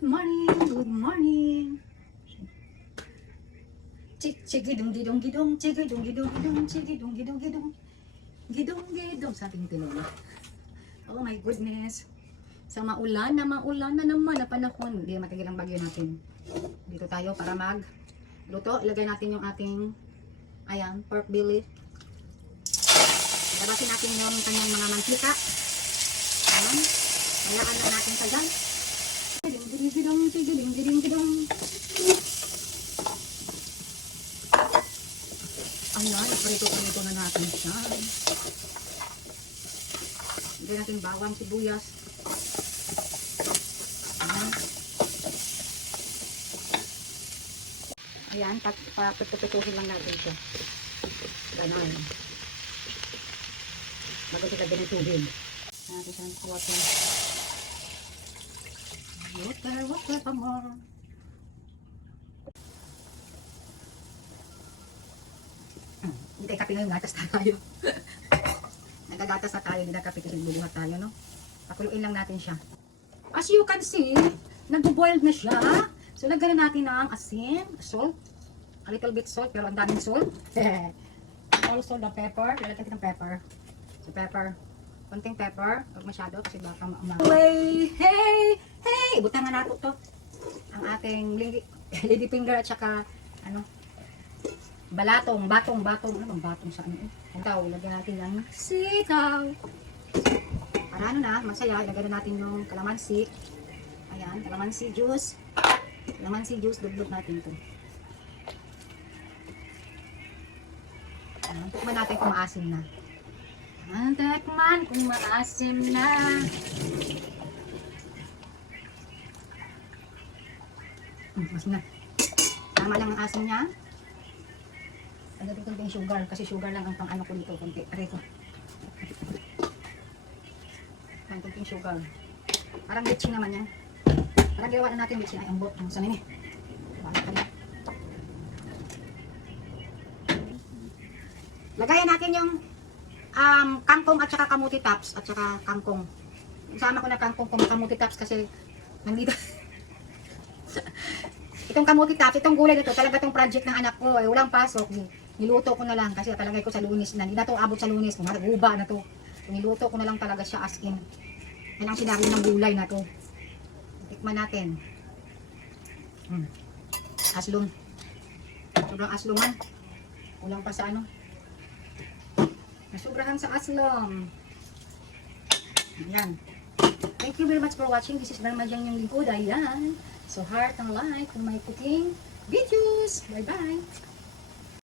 Good morning, good morning. Chigidong gidong gidong, chigidong gidong gidong, chigidong gidong gidong, gidong gidong sa ating tinola. Oh my goodness. Sa maulan na naman na panahon. Hindi matigil ang bagyo natin. Dito tayo para magluto. Ilagay natin yung ating pork belly. Labasin natin yung kanyang mga mantika. Ayan. Hayaan na natin sa dyan. Gidong gidong gidong gidong. Ayan, parito na natin siya. Ilagay natin bawang, sibuyas. Ayan, papituhin lang natin ito. Ganon. Bago ilagay ng tubig. Natin siya ng water. Water pa more. Hindi tayo kape ngayon, gatas tayo. Nagagatas na tayo, hindi na kape kasi bubuhat tayo, no? Pakuluin lang natin siya. As you can see, nag-boiled na siya. So, lagyan na natin ng asin, salt, a little bit salt, pero ang daming salt. Also, the pepper. Lalagyan natin ng pepper. So, pepper. Konting pepper. Huwag masyado kasi baka hey! Ibutan nga natin to. Ang ating lady finger at saka, batong. Ano bang batong sa ano? Sitaw. Lagyan natin ng sitaw. Para masaya. Lagyan natin yung kalamansi. Ayan, kalamansi juice. Dublot natin ito. Tikman natin kung maasim na. Tikman kung maasim na. Maasim na. Tama lang ang asim niya. Pagdating konting sugar. Kasi sugar lang ang pang-ano ko dito. Konti. Aray ko. Konting sugar. Parang bitchin naman yan. Parang ginawa na natin bitchin. Ay, ang bot. Ang sanin eh. Lagayan natin yung kangkong at saka kamuti tops at saka kangkong. Isama ko na kangkong kung kamuti tops kasi nandito. Itong kamuti tops, itong gulay nito, talaga itong project ng anak ko. Walang pasok. Niluto ko na lang kasi talagay ko sa Lunes na. Hindi na ito abot sa Lunes. Kung guba na ito. Niluto ko na lang talaga siya as in. Yan ang sinabi ng gulay na ito. Tikman natin. Aslong. Sobrang asluman. Kulang pa sa ano. Nasubrahan sa aslong. Ayan. Thank you very much for watching. This is Darmajan yung lingkod. Ayan. So heart and like for my cooking videos. Bye bye.